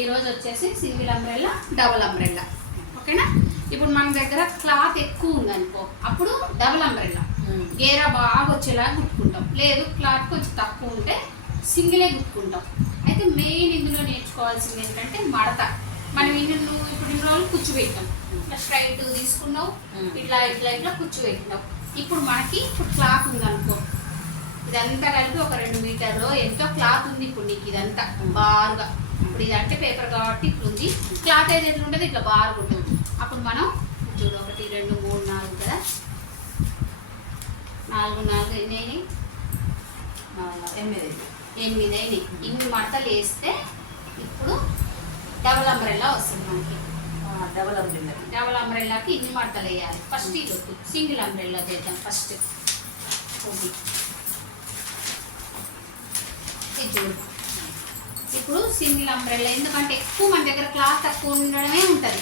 ఈరోజు వచ్చేసి single umbrella, double umbrella. ఓకేనా? ఇప్పుడు మన దగ్గర క్లాత్ ఎక్కువ ఉందనుకో, అప్పుడు డబుల్ అంబ్రెల్లా గేరా బాగా వచ్చేలాగా కుట్టుకుంటాం. లేదు క్లాత్ కొంచెం తక్కువ ఉంటే సింగిలే కుట్టుకుంటాం. అయితే మెయిన్ ఇందులో నేర్చుకోవాల్సింది ఏంటంటే మడత. మనం నువ్వు ఇప్పుడు ఇన్ని రోజులు కూర్చోబెట్టాం, ఇట్లా స్ట్రైట్ తీసుకున్నావు, ఇట్లా ఇట్లా ఇట్లా కూర్చోబెట్టినావు. ఇప్పుడు మనకి ఇప్పుడు క్లాత్ ఉందనుకో, ఇదంతా కలిపి ఒక 2 మీటర్లు ఎంతో క్లాత్ ఉంది. ఇప్పుడు నీకు ఇదంతా బారుగా, ఇప్పుడు ఇదంటే పేపర్ కాబట్టి ఇట్లా ఉంది. క్లాత్ అయితే ఎట్లా ఉంటుంది, ఇట్లా బారుగా ఉంటుంది. అప్పుడు మనం చూడు 1 2 3 4 కదా, 4 4 ఎన్ని అయినాయి? 8 అయినాయి. ఇన్ని మడతలు వేస్తే ఇప్పుడు డబుల్ అంబ్రెల్లా వస్తుంది మనకి. డబుల్ అంబ్రెల్లాకి ఇన్ని మడతలు వేయాలి. ఫస్ట్ ఇది సింగిల్ అంబ్రెల్లా చేద్దాం. ఫస్ట్ చూడు, ఇప్పుడు సింగిల్ అంబ్రెల్లా ఎందుకంటే ఎక్కువ మన దగ్గర క్లాత్ తక్కువ ఉండడమే ఉంటుంది.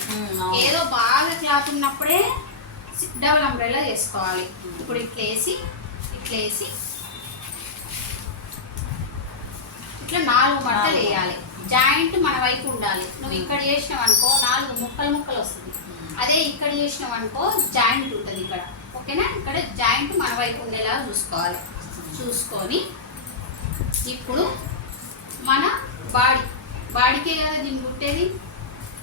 ఏదో బాగా క్లాత్ ఉన్నప్పుడే డబుల్ అంబ్రెల్లా చేసుకోవాలి. ఇప్పుడు ఇట్లా వేసి ఇట్లా 4 మడతలు వేయాలి. జాయింట్ మన వైపు ఉండాలి. నువ్వు ఇక్కడ చేసినావు అనుకో 4 ముక్కలు వస్తుంది. అదే ఇక్కడ చేసినావు అనుకో జాయింట్ ఉంటుంది ఇక్కడ. ఓకేనా? ఇక్కడ జాయింట్ మన వైపు ఉండేలా చూసుకోవాలి. చూసుకొని ఇప్పుడు మన బాడీకే కదా దీన్ని కుట్టేది.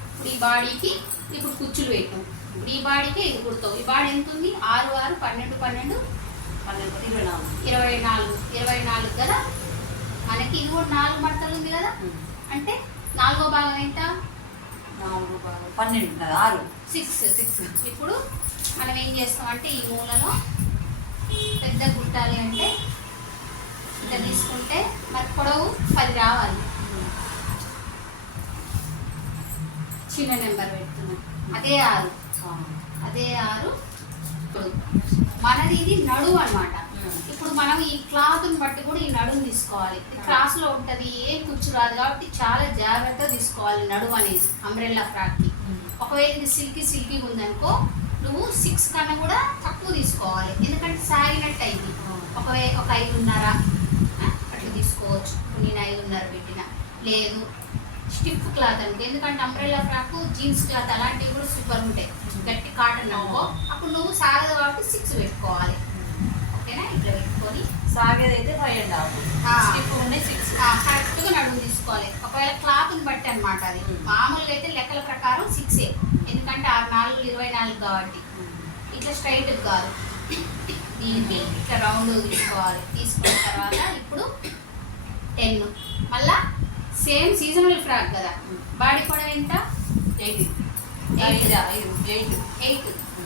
ఇప్పుడు ఈ బాడీకి ఇప్పుడు కుచ్చులు పెట్టాం. ఇప్పుడు ఈ బాడీకే ఇది కుడతావు. ఈ బాడీ ఎంత ఉంది? 6 6 12 12 24 కదా. మనకి ఇది కూడా 4 మడతలు ఉంది కదా. అంటే 4వ భాగం ఎంత? 12 6. ఇప్పుడు మనం ఏం చేస్తాం అంటే ఈ మూలలో పెద్ద కుట్టాలి అంటే ఇట్లా తీసుకుంటే మరి పొడవు 10 రావాలి. చిన్న నెంబర్ పెడుతున్నాం. అదే 6 మనది ఇది నడువు అన్నమాట. ఇప్పుడు మనం ఈ క్లాత్ని బట్టి కూడా ఈ నడుము తీసుకోవాలి. క్లాస్లో ఉంటుంది, ఏ కుచ్చు రాదు కాబట్టి చాలా జాగ్రత్తగా తీసుకోవాలి నడువు అనేది అంబ్రెల్లా ఫ్రాక్కి. ఒకవేళ ఇది సిల్కీ ఉందనుకో నువ్వు 6 కన్నా కూడా తక్కువ తీసుకోవాలి. ఎందుకంటే సాగినట్టు అయింది. ఒక 5.5 అట్లా తీసుకోవచ్చు. నేను 5.5 పెట్టిన. లేదు స్టిఫ్ క్లాత్ అనుకో, ఎందుకంటే అంబ్రెల్లా ఫ్రాక్ జీన్స్ క్లాత్ అలాంటివి కూడా సూపర్ ఉంటాయి. గట్టి కాటన్ అనుకో, అప్పుడు నువ్వు సాగదు కాబట్టి 6 పెట్టుకోవాలి. ఓకేనా? ఇట్లా పెట్టుకొని సాగేది అయితే 5.5, స్టిఫ్ ఉండే 6 కరెక్ట్గా నడుము తీసుకోవాలి. ఒకవేళ క్లాత్ని బట్టి అనమాట. అది మామూలుగా అయితే లెక్కల ప్రకారం 6 ఎందుకంటే 6 4 24 కాబట్టి. ఇట్లా స్ట్రైట్ కాదు, దీనికి ఇట్లా రౌండ్ తీసుకోవాలి. తీసుకున్న తర్వాత ఇప్పుడు 10 మళ్ళా సేమ్ సీజనల్ ఫ్రాక్ కదా. బాడీ పొడవు ఎంత? 8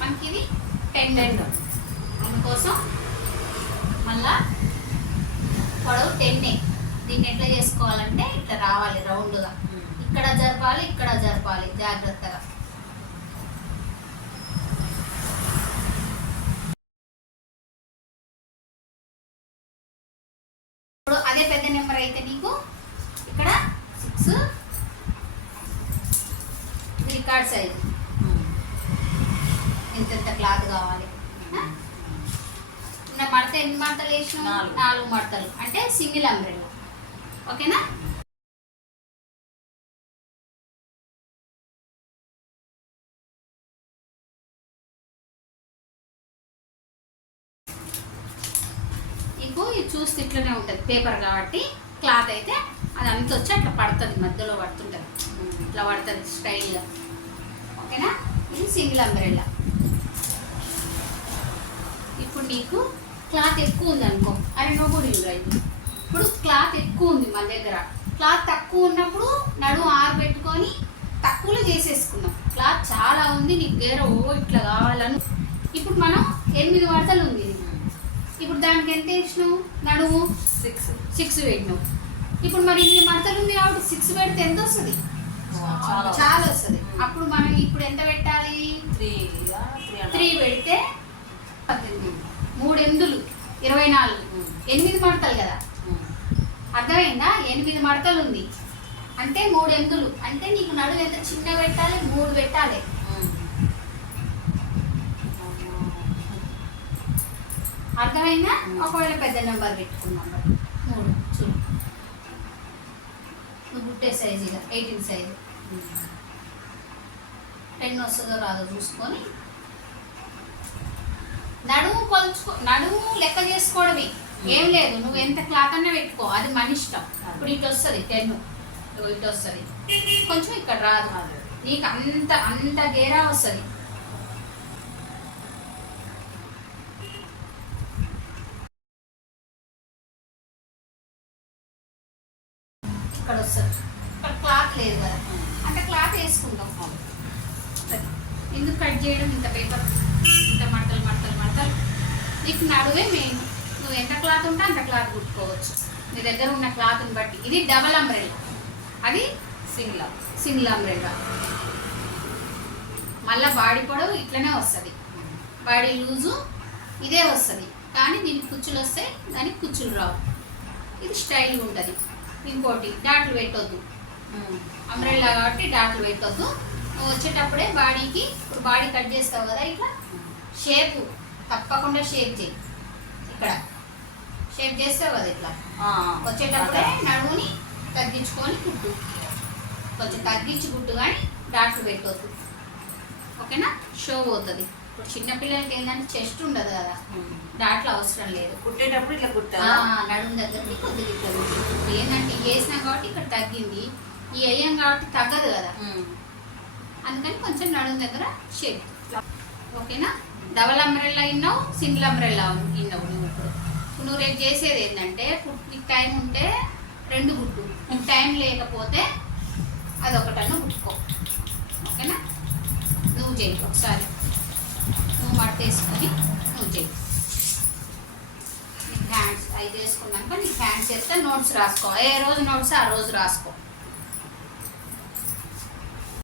మనకి ఇది 10 అందుకోసం మళ్ళా పొడవు 10. దీన్ని ఎట్లా చేసుకోవాలంటే ఇట్లా రావాలి రౌండ్గా. ఇక్కడ జరపాలి జాగ్రత్తగా. ఇప్పుడు అదే పెద్ద నెంబర్ అయితే నీకు ఇక్కడ 6 ఇది రికార్డ్ సైజు. ఎంత క్లాత్ కావాలి. మడత ఎన్ని మడతలు వేసినా? 4 మడతలు అంటే సింగిల్ అంబ్రెల్లా. ఓకేనా? నీకు ఇది చూస్తే ఇట్లనే ఉంటుంది పేపర్ కాబట్టి. క్లాత్ అయితే అది అంత వచ్చి అట్లా పడుతుంది, మధ్యలో పడుతుంటుంది, ఇట్లా పడుతుంది స్టైల్గా. ఓకేనా? ఇది సింగిల్ అంబ్రెల్లా. ఇప్పుడు నీకు క్లాత్ ఎక్కువ ఉంది అనుకో, అరే నువ్వు కూడా ఇది. ఇప్పుడు క్లాత్ ఎక్కువ ఉంది మన దగ్గర. క్లాత్ తక్కువ ఉన్నప్పుడు నడుము 6 పెట్టుకొని తక్కువలో చేసేసుకున్నాం. క్లాత్ చాలా ఉంది నీకు దగ్గర, ఇట్లా కావాలని. ఇప్పుడు మనం 8 మడతలు ఉంది. ఇప్పుడు దానికి ఎంత వేసినావు? నడుము 6 పెట్టినావు. ఇప్పుడు మరి ఇన్ని మడతలు ఉంది కాబట్టి 6 పెడితే ఎంత వస్తుంది? చాలా వస్తుంది. అప్పుడు మనం ఇప్పుడు ఎంత పెట్టాలి? 3 పెడితే 3 ఎందులు 24, 8 మడతలు కదా. అర్థమైందా? 8 మడతలు ఉంది అంటే 3 ఎందులు అంటే నీకు నడుము ఎంత చిన్న పెట్టాలి? 3 పెట్టాలి. అర్థమైందా? ఒకవేళ పెద్ద నెంబర్ పెట్టుకున్నాం 3 చూడు. నువ్వు కుట్టే సైజ్ ఇక 18 సైజు 10 వస్తుందో రాదో చూసుకొని నడుము లెక్క చేసుకోవడమే. ఏం లేదు, నువ్వు ఎంత క్లాత్ అన్నా పెట్టుకో, అది మన ఇష్టం. ఇప్పుడు ఇటు వస్తుంది 10, ఇటు వస్తుంది కొంచెం, ఇక్కడ రాదు. నీకు అంత గేరా వస్తుంది. ఇక్కడ వస్తుంది, ఇక్కడ క్లాత్ లేదు కదా, అంటే క్లాత్ వేసుకుంటాం. ఎందుకు కట్ చేయడం, ఇంత పేపర్, ఇంత మడతలు మడతలు మడతలు. నీకు నడువే మెయిన్. నువ్వు ఎంత క్లాత్ ఉంటే అంత క్లాత్ కుట్టుకోవచ్చు నీ దగ్గర ఉన్న క్లాత్ని బట్టి. ఇది డబల్ అంబ్రెల్లా, అది సింగిల్ అంబ్రెల్లా. మళ్ళీ బాడీ పొడవు ఇట్లనే వస్తుంది, బాడీ లూజు ఇదే వస్తుంది. కానీ దీనికి కుచ్చులు వస్తాయి, దానికి కుచ్చులు రావు. ఇది స్టైల్గా ఉంటుంది. ఇంకోటి డాట్లు పెట్టొద్దు, అంబ్రెల్లా కాబట్టి డాట్లు పెట్టొద్దు. నువ్వు వచ్చేటప్పుడే బాడీకి, ఇప్పుడు బాడీ కట్ చేస్తావు కదా, ఇట్లా షేప్ తప్పకుండా షేప్ చేయి. ఇక్కడ షేప్ చేస్తావు కదా, ఇట్లా వచ్చేటప్పుడే నడుముని తగ్గించుకొని కుట్టు. కొంచెం తగ్గించి కుట్టు, కానీ డాట్లు పెట్టొద్దు. ఓకేనా? షో పోతుంది. ఇప్పుడు చిన్నపిల్లలకి ఏంటంటే చెస్ట్ ఉండదు కదా, డాట్లు అవసరం లేదు. కుట్టేటప్పుడు ఇట్లా కుట్టా నడుము దగ్గరికి కొద్దిగా ఇట్లా కుట్టు. ఏంటంటే వేసినాం కాబట్టి ఇక్కడ తగ్గింది, ఈ అయ్యాం కాబట్టి తగ్గదు కదా, అందుకని కొంచెం నడుము దగ్గర షేప్. ఓకేనా? డబల్ అంబ్రెల్లా ఇన్నావు, సింగిల్ అంబ్రెల్లా ఇన్నావు. నువ్వు నువ్వు రేపు చేసేది ఏంటంటే, నీకు టైం ఉంటే 2 కుట్టు, నీకు టైం లేకపోతే అదొకటన్నా కుట్టుకో. ఓకేనా? నువ్వు చేయి ఒకసారి, నువ్వు మడతేసుకొని నువ్వు చేయి. నీకు హ్యాండ్స్ 5 వేసుకున్నాక నీకు హ్యాండ్స్ చేస్తే నోట్స్ రాసుకో. ఏ రోజు నోట్స్ ఆ రోజు రాసుకో.